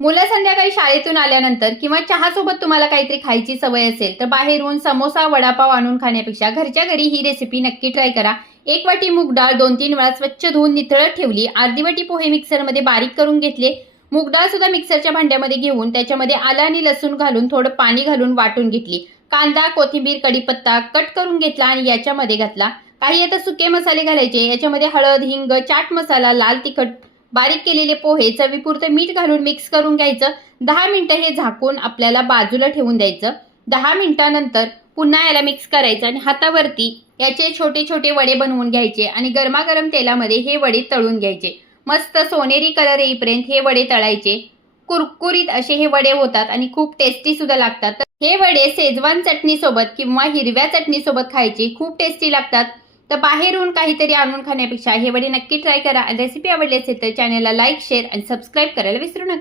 मुलं संध्याकाळी शाळेतून आल्यानंतर किंवा चहासोबत तुम्हाला काहीतरी खायची सवय असेल तर बाहेरून समोसा वडापाव आणून खाण्यापेक्षा घरच्या घरी ही रेसिपी नक्की ट्राय करा। एक वाटी मूग डाळ 2-3 वेळा स्वच्छ धुवून निथळत ठेवली। अर्धी वाटी पोहे मिक्सरमध्ये बारीक करून घेतले। मूग डाळ सुद्धा मिक्सरच्या भांड्यामध्ये घेऊन त्याच्यामध्ये आलं आणि लसूण घालून थोडं पाणी घालून वाटून घेतली। कांदा कोथिंबीर कढीपत्ता कट करून घेतला आणि याच्यामध्ये घातला। काही आता सुके मसाले घालायचे। याच्यामध्ये हळद हिंग चाट मसाला लाल तिखट बारीक केलेले पोहे चवीपुरतं मीठ घालून मिक्स करून घ्यायचं। 10 मिनिटं हे झाकून आपल्याला बाजूला ठेवून द्यायचं। 10 मिनिटांनंतर पुन्हा याला मिक्स करायचं आणि हातावरती याचे छोटे छोटे वडे बनवून घ्यायचे आणि गरमागरम तेलामध्ये हे वडे तळून घ्यायचे। मस्त सोनेरी कलर येईपर्यंत हे वडे तळायचे। कुरकुरीत असे हे वडे होतात आणि खूप टेस्टी सुद्धा लागतात। हे वडे शेजवान चटणी सोबत किंवा हिरव्या चटणी सोबत खायचे खूप टेस्टी लागतात। तर बाहेरून काहीतरी आणून खाण्यापेक्षा हे वडे नक्की ट्राय करा। रेसिपी आवडली असेल तर चॅनलला लाईक शेअर आणि सबस्क्राईब करायला विसरू नका।